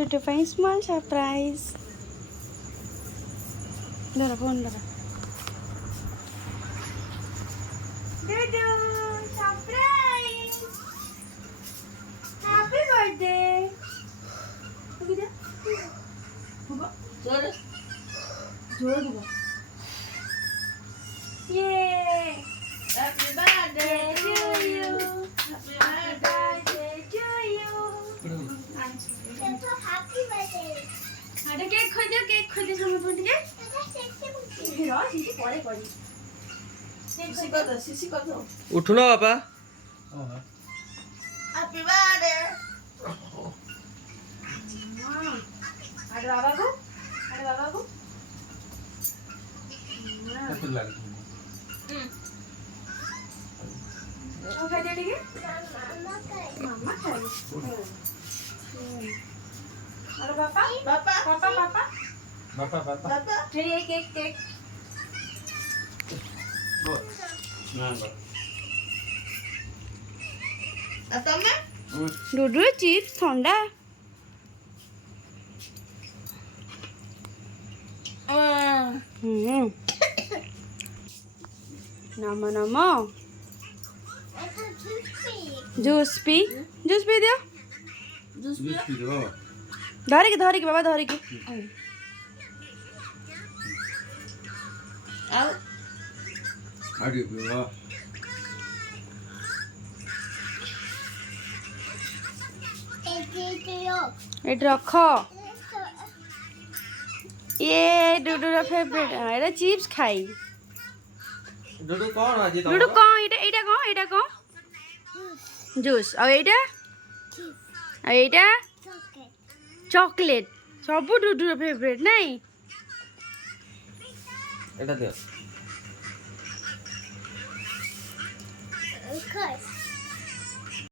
ডুডু পাই small surprise. ধরো ফোন ধরো। ডুডু সারপ্রাইজ, হ্যাপি বার্থডে। জোরে জোরে দিব। Yay! Happy birthday to you. Happy birthday to you. Happy birthday. আরে কেক খাই দে সামনে ফোন থেকে। র শিশি পরে করি। শিশি কত? উঠো না বাবা। Happy birthday. আরে বাবা গো। কত লাগে? ও খাই দে ঠিক মাম্মা খাই। আরে পাপা কেক বল না বাবা। তুমি ডুডু চিপস ঠান্ডা। নামো জুস পি দিও। জুস পি দে বাবা। ধরে কি বাবা ধরে কি। আগে বাবা। এটা রখ। ইয়ে ডুডুর ফেভারিট। এটা চিপস খাই। ডুডু কোন আজি তো? ডুডু কম এটা কম জুস। আর এইটা চকলেট। সবু ডুডুর ফেভারিট নাই। এটা দে।